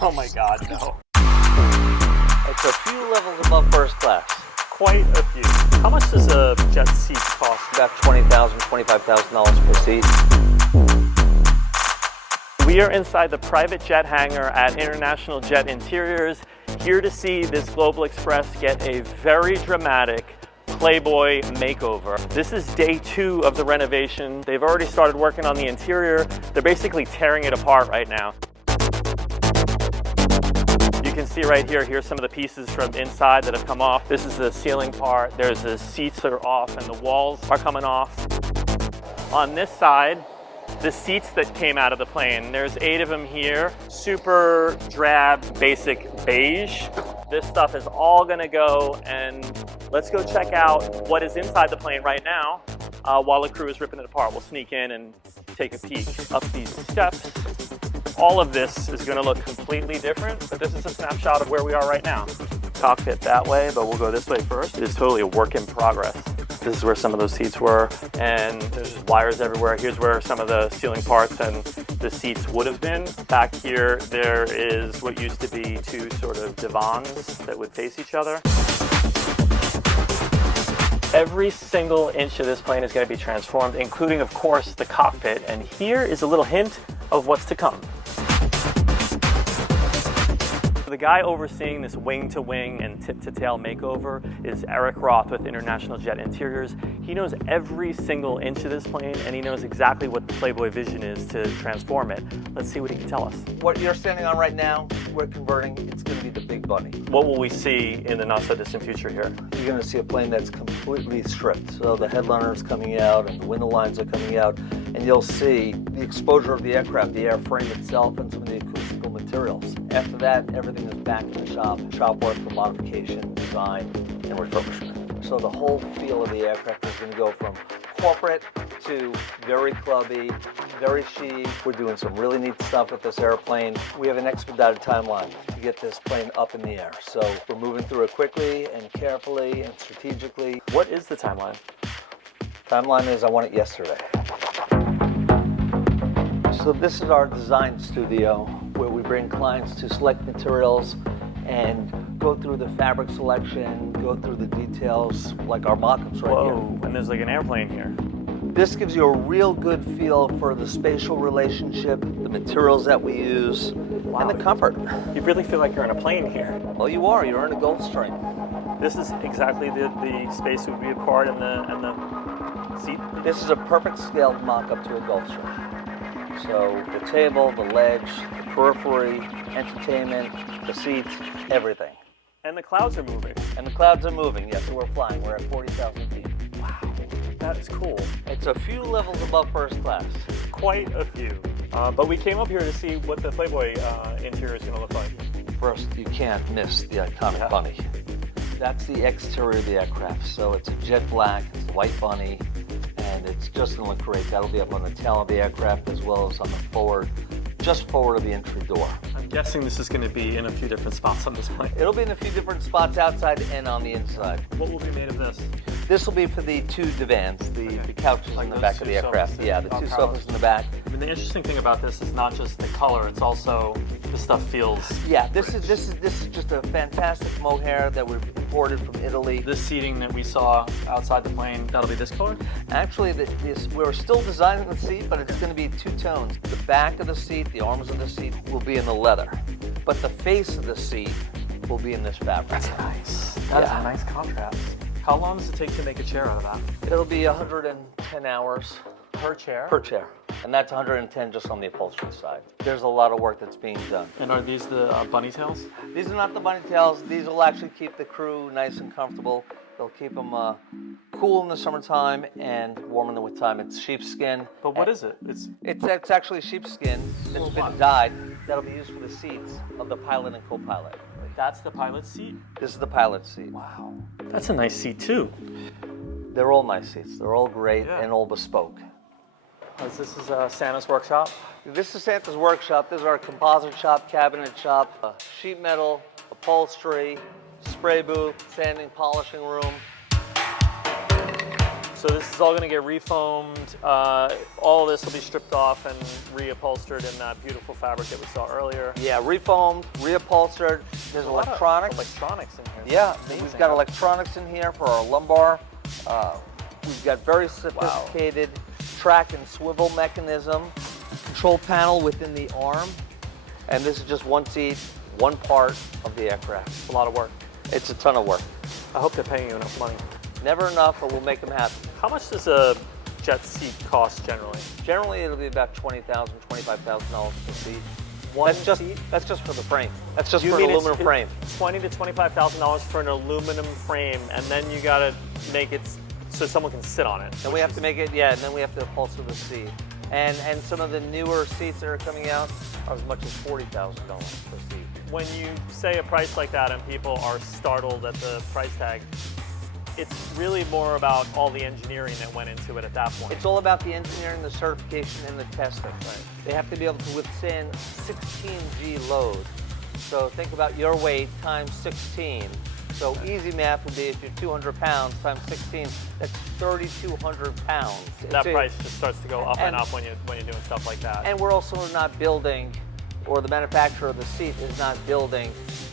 Oh my God, no. It's a few levels above first class. Quite a few. How much does a jet seat cost? About $20,000, $25,000 per seat. We are inside the private jet hangar at International Jet Interiors, here to see this Global Express get a very dramatic Playboy makeover. This is day 2 of the renovation. They've already started working on the interior. They're basically tearing it apart right now. You can see right here, here's some of the pieces from inside that have come off. This is the ceiling part. There's the seats that are off and the walls are coming off. On this side, the seats that came out of the plane, there's 8 of them here. Super drab, basic beige. This stuff is all gonna go, and let's go check out what is inside the plane right now while the crew is ripping it apart. We'll sneak in and take a peek up these steps. All of this is gonna look completely different, but this is a snapshot of where we are right now. Cockpit that way, but we'll go this way first. It's totally a work in progress. This is where some of those seats were, and there's just wires everywhere. Here's where some of the ceiling parts and the seats would have been. Back here, there is what used to be 2 sort of divans that would face each other. Every single inch of this plane is going to be transformed, including, of course, the cockpit. And here is a little hint of what's to come. The guy overseeing this wing-to-wing and tip-to-tail makeover is Eric Roth with International Jet Interiors. He knows every single inch of this plane, and he knows exactly what the Playboy vision is to transform it. Let's see what he can tell us. What you're standing on right now, we're converting. It's going to be the big bunny. What will we see in the not-so-distant future here? You're going to see a plane that's completely stripped. So the headliner is coming out and the window lines are coming out, and you'll see the exposure of the aircraft, the airframe itself, and some of the acoustical materials. After that, everything is back in the shop work for modification, design, and refurbishment. So the whole feel of the aircraft is going to go from corporate to very clubby, very chic. We're doing some really neat stuff with this airplane. We have an expedited timeline to get this plane up in the air. So we're moving through it quickly and carefully and strategically. What is the timeline? Timeline is I want it yesterday. So this is our design studio where we bring clients to select materials and go through the fabric selection, go through the details, like our mockups right here. Whoa, and there's like an airplane here. This gives you a real good feel for the spatial relationship, the materials that we use, and the comfort. You really feel like you're in a plane here. Well, you are. You're in a Gulfstream. This is exactly the space would be apart and the seat. This is a perfect scaled mock-up to a Gulfstream. So the table, the ledge, the periphery, entertainment, the seats, everything. And the clouds are moving. And the clouds are moving, yes, so we're flying. We're at 40,000 feet. Wow, that is cool. It's a few levels above first class. Quite a few. But we came up here to see what the Playboy interior is going to look like. First, you can't miss the iconic bunny. That's the exterior of the aircraft. So it's a jet black, it's a white bunny, and it's just going to look great. That'll be up on the tail of the aircraft as well as on the forward, just forward of the entry door. I'm guessing this is going to be in a few different spots on this plane. It'll be in a few different spots outside and on the inside. What will be made of this? This will be for the 2 divans, the couches Like in the those back of the aircraft. Yeah, the 2 sofas in the back. I mean, the interesting thing about this is not just the color; it's also the stuff feels. Yeah, this is just a fantastic mohair that we've imported from Italy. This seating that we saw outside the plane, that'll be this color? Actually, we're still designing the seat, but it's going to be 2 tones. The back of the seat, the arms of the seat will be in the leather, but the face of the seat will be in this fabric. That's nice. That's a nice contrast. How long does it take to make a chair out of that? It'll be 110 hours. Per chair? Per chair. And that's 110 just on the upholstery side. There's a lot of work that's being done. And are these the bunny tails? These are not the bunny tails. These will actually keep the crew nice and comfortable. They'll keep them cool in the summertime and warm in the wintertime. It's sheepskin. But what is it? It's actually sheepskin that's been dyed. That'll be used for the seats of the pilot and co-pilot. That's the pilot's seat? This is the pilot's seat. Wow. That's a nice seat too. They're all nice seats. They're all great and all bespoke. This is Santa's workshop? This is Santa's workshop. This is our composite shop, cabinet shop, sheet metal, upholstery, spray booth, sanding, polishing room. So this is all going to get refoamed. All of this will be stripped off and reupholstered in that beautiful fabric that we saw earlier. Yeah, refoamed, reupholstered. There's electronics. Electronics in here. Yeah, we've got electronics in here for our lumbar. We've got very sophisticated track and swivel mechanism, control panel within the arm, and this is just one seat, one part of the aircraft. It's a lot of work. It's a ton of work. I hope they're paying you enough money. Never enough, but we'll make them happy. How much does a jet seat cost generally? Generally, it'll be about $20,000, $25,000 per seat. That's just for the frame. That's just for an aluminum frame. $20,000 to $25,000 for an aluminum frame, and then you got to make it so someone can sit on it. And we have to make it, yeah, and then we have to upholster the seat. And some of the newer seats that are coming out are as much as $40,000 per seat. When you say a price like that and people are startled at the price tag, it's really more about all the engineering that went into it at that point. It's all about the engineering, the certification, and the testing. Right. They have to be able to withstand 16G load. So think about your weight times 16. So easy math would be if you're 200 pounds times 16, that's 3,200 pounds. That price just starts to go up and up when you're doing stuff like that. And we're also not building, or the manufacturer of the seat is not building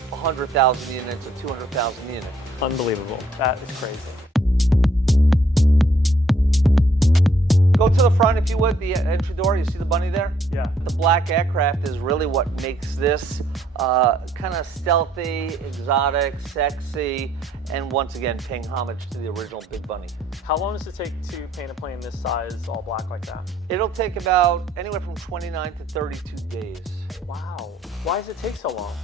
100,000 units or 200,000 units. Unbelievable. That is crazy. Go to the front if you would, the entry door. You see the bunny there? Yeah. The black aircraft is really what makes this kind of stealthy, exotic, sexy, and once again paying homage to the original Big Bunny. How long does it take to paint a plane this size, all black like that? It'll take about anywhere from 29 to 32 days. Wow. Why does it take so long?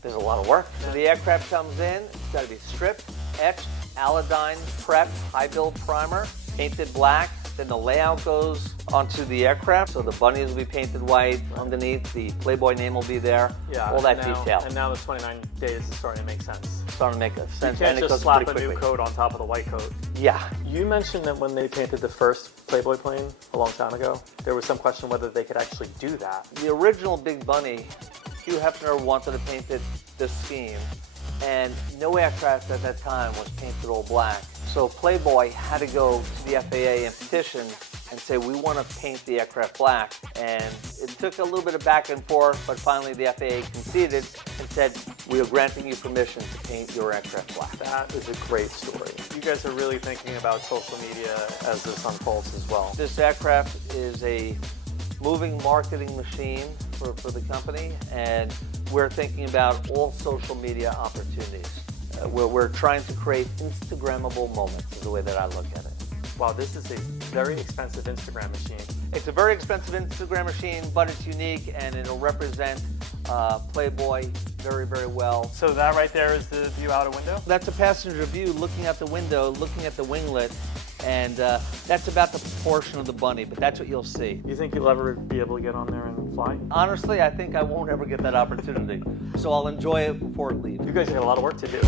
There's a lot of work. So the aircraft comes in, it's got to be stripped, etched, allodyne, prepped, high build primer, painted black. Then the layout goes onto the aircraft, so the bunnies will be painted white underneath, the Playboy name will be there, all that detail. And now the 29 days is starting to make sense. It's starting to make sense. You can't just slap a new coat on top of the white coat. Yeah. You mentioned that when they painted the first Playboy plane a long time ago, there was some question whether they could actually do that. The original Big Bunny, Hugh Hefner wanted to paint it this scheme, and no aircraft at that time was painted all black. So Playboy had to go to the FAA and petition and say, we want to paint the aircraft black. And it took a little bit of back and forth, but finally the FAA conceded and said, we are granting you permission to paint your aircraft black. That is a great story. You guys are really thinking about social media as this unfolds as well. This aircraft is a moving marketing machine for the company, and we're thinking about all social media opportunities. We're trying to create Instagrammable moments is the way that I look at it. Wow, this is a very expensive Instagram machine. It's a very expensive Instagram machine, but it's unique and it'll represent Playboy very, very well. So that right there is the view out a window? That's a passenger view looking out the window, looking at the winglet, and that's about the proportion of the bunny, but that's what you'll see. You think you'll ever be able to get on there and fly? Honestly, I think I won't ever get that opportunity, so I'll enjoy it before it leaves. You guys got a lot of work to do.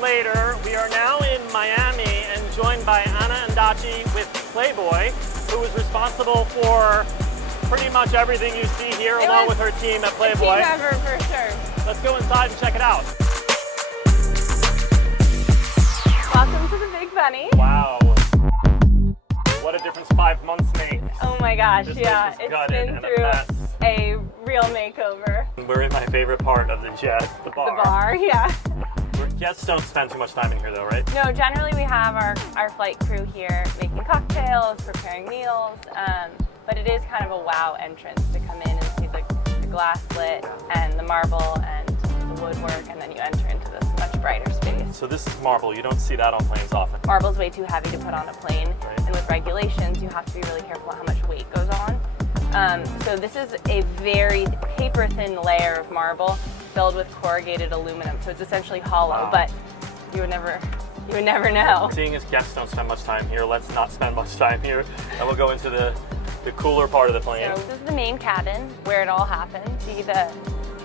Later, we are now in Miami and joined by Anna Andachi with Playboy, who is responsible for pretty much everything you see here, along with her team at Playboy. A team effort for sure. Let's go inside and check it out. Welcome to the Big Bunny. Wow. What a difference 5 months make. Oh my gosh, this yeah. It's been through a real makeover. We're in my favorite part of the jet, the bar. The bar, yeah. Guests don't spend too much time in here though, right? No, generally we have our flight crew here making cocktails, preparing meals, but it is kind of a wow entrance to come in and see the glass lit and the marble and the woodwork, and then you enter into this much brighter space. So this is marble. You don't see that on planes often. Marble's way too heavy to put on a plane, right. And with regulations, you have to be really careful how much weight goes on. So this is a very paper-thin layer of marble filled with corrugated aluminum, so it's essentially hollow, but you would never know. Seeing as guests don't spend much time here, let's not spend much time here, and we'll go into the cooler part of the plane. So this is the main cabin where it all happens. See the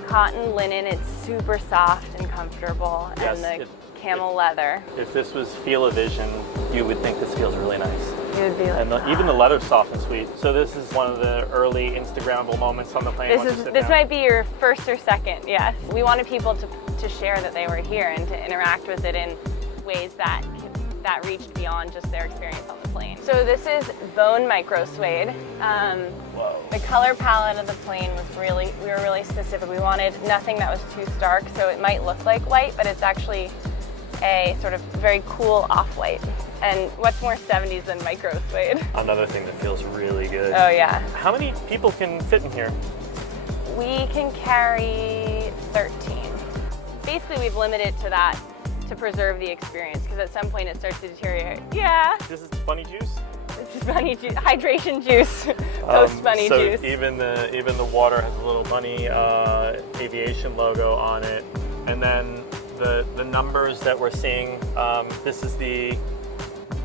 cotton linen, it's super soft and comfortable, Yes, and the camel leather. If this was Feel-O-Vision, you would think this feels really nice. It would be like, And even the leather's soft and sweet. So this is one of the early Instagrammable moments on the plane. this might be your first or second, yes. We wanted people to share that they were here and to interact with it in ways that reached beyond just their experience on the plane. So this is bone micro suede. Whoa. The color palette of the plane was we were really specific. We wanted nothing that was too stark, so it might look like white, but it's actually a sort of very cool off-white. And what's more 70s than micro suede? Another thing that feels really good. Oh yeah. How many people can fit in here? We can carry 13. Basically, we've limited to that to preserve the experience, because at some point it starts to deteriorate. Yeah. This is bunny juice? This is bunny juice, hydration juice, post bunny juice. So even the water has a little bunny aviation logo on it, and then the numbers that we're seeing. This is the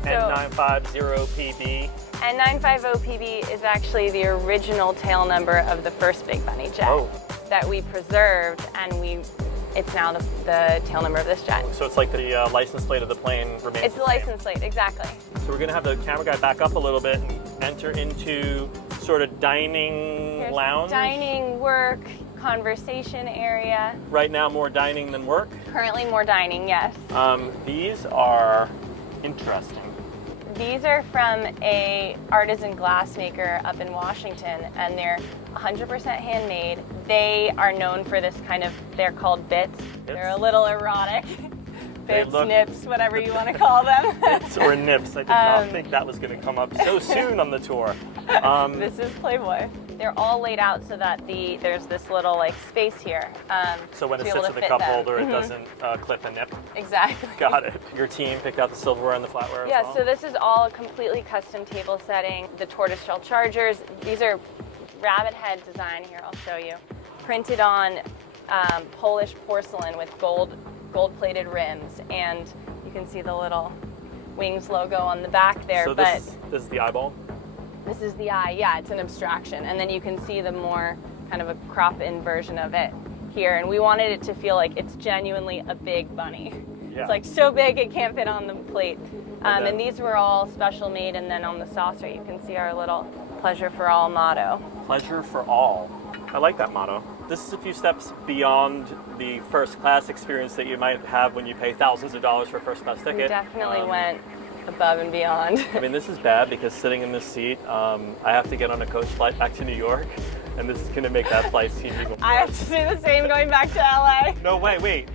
N950PB. N950PB is actually the original tail number of the first Big Bunny jet that we preserved, and it's now the tail number of this jet. So it's like the license plate of the plane remains. It's the license plate, exactly. So we're gonna have the camera guy back up a little bit and enter into sort of dining lounge. Dining, work, conversation area. Right now more dining than work. Currently more dining, yes. These are interesting. These are from a artisan glassmaker up in Washington, and they're 100% handmade. They are known for this kind of, they're called bits. They're a little erotic. Bits, nips, whatever you want to call them. Bits or nips. I did not think that was going to come up so soon on the tour. This is Playboy. They're all laid out so that there's this little like space here. So when it sits in the cup holder, it doesn't clip a nip. Exactly. Got it. Your team picked out the silverware and the flatware Yeah, as well? so this is all a completely custom table setting. The tortoiseshell chargers, these are rabbit head design here, I'll show you. Printed on Polish porcelain with gold-plated rims, and you can see the little Wings logo on the back there. So this is the eyeball? This is the eye, yeah, it's an abstraction. And then you can see the more kind of a crop-in version of it here. And we wanted it to feel like it's genuinely a big bunny. Yeah. It's like so big it can't fit on the plate. And these were all special made, and then on the saucer you can see our little Pleasure for All motto. Pleasure for all. I like that motto. This is a few steps beyond the first class experience that you might have when you pay thousands of dollars for a first class ticket. We definitely went above and beyond. I mean, this is bad because sitting in this seat, I have to get on a coach flight back to New York, and this is going to make that flight seem even worse. I have to do the same going back to LA. No way, wait.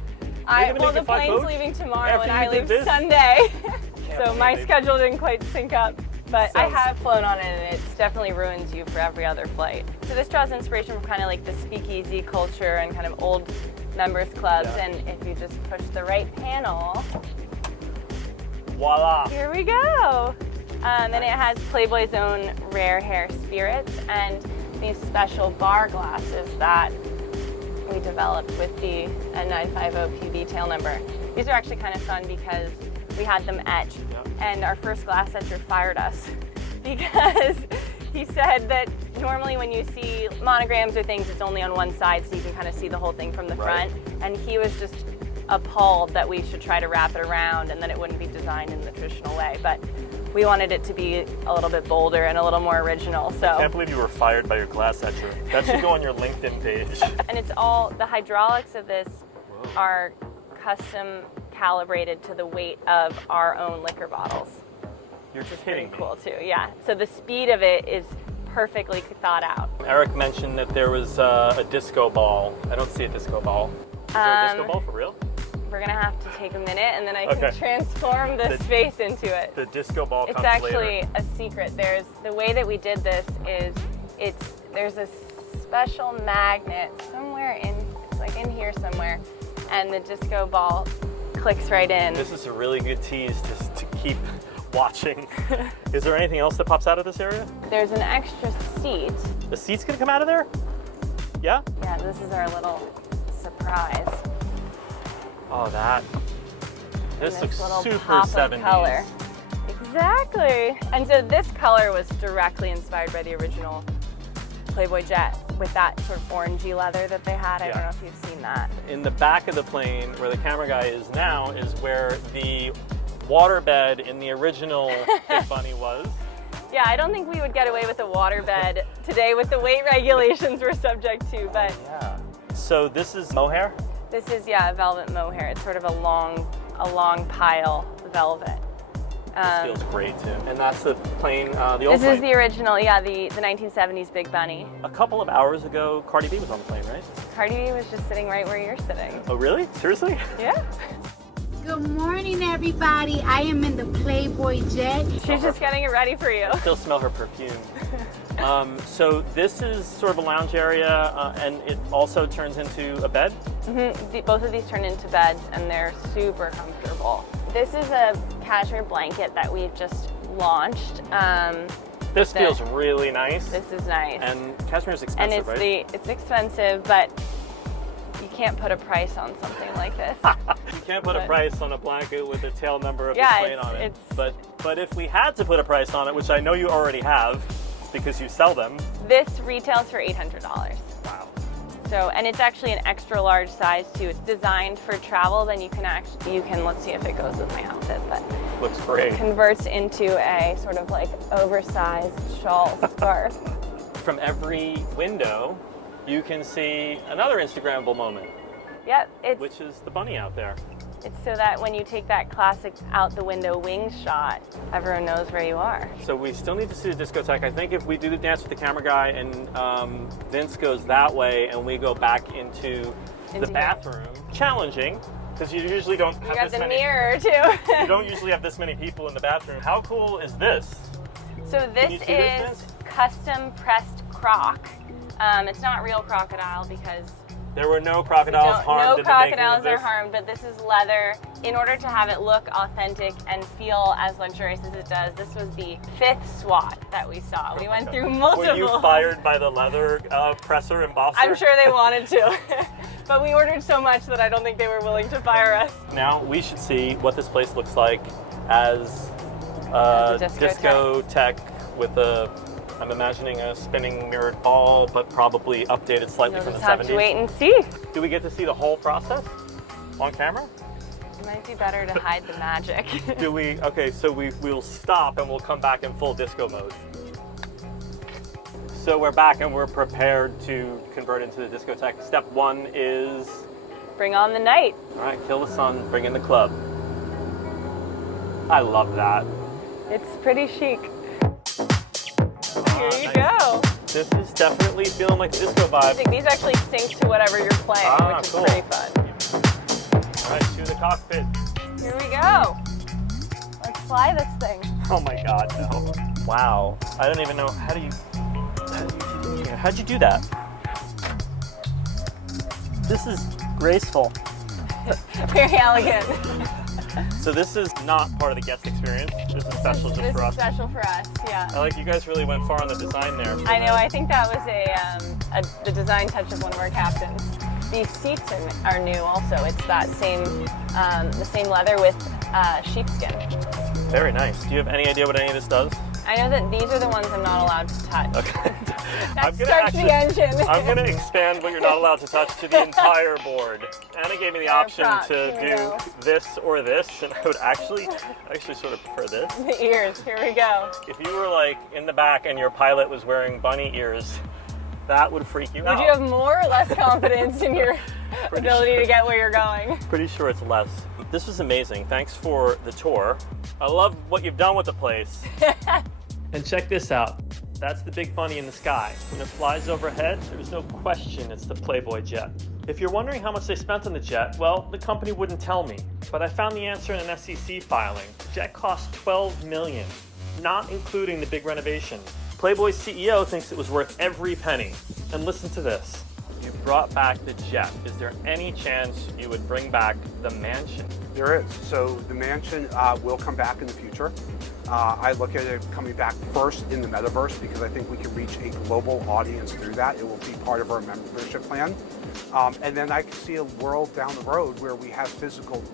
Well, the plane's leaving tomorrow and I leave Sunday. So my schedule didn't quite sync up. But I have flown on it, and it definitely ruins you for every other flight. So this draws inspiration from kind of like the speakeasy culture and kind of old members clubs. Yeah. And if you just push the right panel, voila! Here we go. And it has Playboy's own rare hair spirits and these special bar glasses that we developed with the N950PB tail number. These are actually kind of fun because we had them etched, and our first glass etcher fired us because he said that normally when you see monograms or things, it's only on one side, so you can kind of see the whole thing from the front. And he was just appalled that we should try to wrap it around and that it wouldn't be designed in the traditional way. But we wanted it to be a little bit bolder and a little more original. So I can't believe you were fired by your glass etcher. That should go on your LinkedIn page. And it's all, the hydraulics of this are custom calibrated to the weight of our own liquor bottles. You're just kidding me. Cool too, yeah. So the speed of it is perfectly thought out. Eric mentioned that there was a disco ball. I don't see a disco ball. Is there a disco ball for real? We're gonna have to take a minute, and then I can transform the space into it. The disco ball comes later. It's actually later. a secret. The way that we did this is there's a special magnet somewhere it's like in here somewhere, and the disco ball clicks right in. This is a really good tease just to keep watching. Is there anything else that pops out of this area? There's an extra seat. The seat's gonna come out of there? Yeah? Yeah, this is our little surprise. Oh, this looks super pop 70s. Of color. Exactly. And so this color was directly inspired by the original Playboy jet. with that sort of orangey leather that they had. I don't know if you've seen that. In the back of the plane, where the camera guy is now, is where the waterbed in the original Big Bunny was. Yeah, I don't think we would get away with a waterbed today with the weight regulations we're subject to, but... Yeah. So this is mohair? This is, yeah, velvet mohair. It's sort of a long pile velvet. This feels great too. And that's the plane, the old This plane. is the original, yeah, the 1970s Big Bunny. A couple of hours ago, Cardi B was on the plane, right? Cardi B was just sitting right where you're sitting. Oh, really? Seriously? Yeah. Good morning, everybody. I am in the Playboy jet. She's just getting it ready for you. I still smell her perfume. So this is sort of a lounge area, and it also turns into a bed? Both of these turn into beds, and they're super comfortable. This is a cashmere blanket that we've just launched. This feels really nice. This is nice. And cashmere's expensive, and it's right? it's expensive, but you can't put a price on something like this. You can't put a price on a blanket with the tail number of the Yeah, plane on it. But if we had to put a price on it, which I know you already have, because you sell them. This retails for $800. Wow. So, and it's actually an extra large size too. It's designed for travel. Then you can let's see if it goes with my outfit, but looks great. It converts into a sort of like oversized shawl scarf. From every window, you can see another Instagrammable moment. Yep, which is the bunny out there. It's so that when you take that classic out the window wing shot, everyone knows where you are. So we still need to see the discotheque. I think if we do the dance with the camera guy and Vince goes that way and we go back into the bathroom, challenging, because you usually don't have this many. You got the mirror too. You don't usually have this many people in the bathroom. How cool is this? So this is custom pressed croc. It's not real crocodile because there were no crocodiles harmed. No crocodiles are harmed, but this is leather. In order to have it look authentic and feel as luxurious as it does, this was the 5th SWAT that we saw. We went through multiple. Were you fired by the leather presser embosser? I'm sure they wanted to. But we ordered so much that I don't think they were willing to fire us. Now we should see what this place looks like as a discotheque with a, I'm imagining a spinning mirrored ball, but probably updated slightly from the 70s. You'll just have to wait and see. Do we get to see the whole process on camera? It might be better to hide the magic. Do we? Okay, so we'll stop and we'll come back in full disco mode. So we're back and we're prepared to convert into the discotheque. Step 1 is... Bring on the night. All right, kill the sun, bring in the club. I love that. It's pretty chic. Here you go. This is definitely feeling like disco vibe. These actually sync to whatever you're playing, which is pretty fun. All right, to the cockpit. Here we go. Let's fly this thing. Oh my God, no. Wow. I don't even know, how'd you do that? This is graceful. Very elegant. So this is not part of the guest experience. This is special just for us. This is special for us, yeah. I like you guys really went far on the design there. I know, I think that was the design touch of one of our captains. These seats are new also. It's that the same leather with sheepskin. Very nice. Do you have any idea what any of this does? I know that these are the ones I'm not allowed to touch. Okay. That starts the engine. I'm going to expand what you're not allowed to touch to the entire board. Anna gave me the option to do this or this, and I would actually sort of prefer this. The ears, here we go. If you were like in the back and your pilot was wearing bunny ears, that would freak you out. Would you have more or less confidence in your ability to get where you're going? Pretty sure it's less. This was amazing. Thanks for the tour. I love what you've done with the place. And check this out. That's the big bunny in the sky. When it flies overhead, there's no question it's the Playboy jet. If you're wondering how much they spent on the jet, well, the company wouldn't tell me. But I found the answer in an SEC filing. The jet cost $12 million, not including the big renovation. Playboy's CEO thinks it was worth every penny. And listen to this. You brought back the jet. Is there any chance you would bring back the mansion? There is. So the mansion will come back in the future. I look at it coming back first in the metaverse because I think we can reach a global audience through that. It will be part of our membership plan. And then I can see a world down the road where we have physical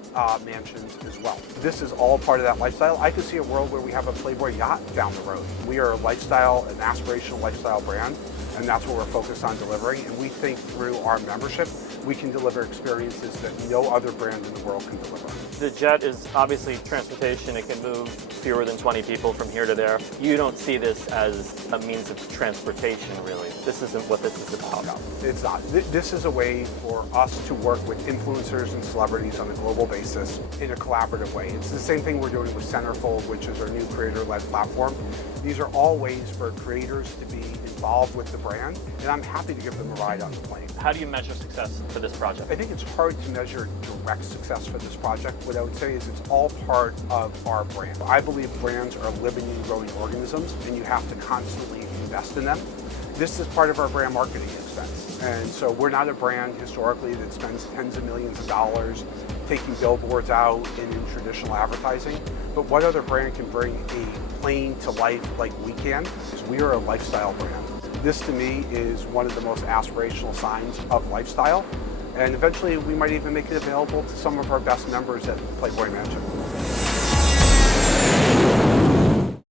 mansions as well. This is all part of that lifestyle. I can see a world where we have a Playboy yacht down the road. We are a lifestyle, an aspirational lifestyle brand. and that's what we're focused on delivering. And we think through our membership, we can deliver experiences that no other brand in the world can deliver. The jet is obviously transportation. It can move fewer than 20 people from here to there. You don't see this as a means of transportation, really. This isn't what this is about. No, it's not. This is a way for us to work with influencers and celebrities on a global basis in a collaborative way. It's the same thing we're doing with Centerfold, which is our new creator-led platform. These are all ways for creators to be involved with the brand, and I'm happy to give them a ride on the plane. How do you measure success for this project? I think it's hard to measure direct success for this project. What I would say is it's all part of our brand. I believe brands are living and growing organisms, and you have to constantly invest in them. This is part of our brand marketing expense. And so we're not a brand historically that spends tens of millions of dollars taking billboards out and in traditional advertising. But what other brand can bring a plane to life like we can? Because we are a lifestyle brand. This to me is one of the most aspirational signs of lifestyle. And eventually we might even make it available to some of our best members at Playboy Mansion.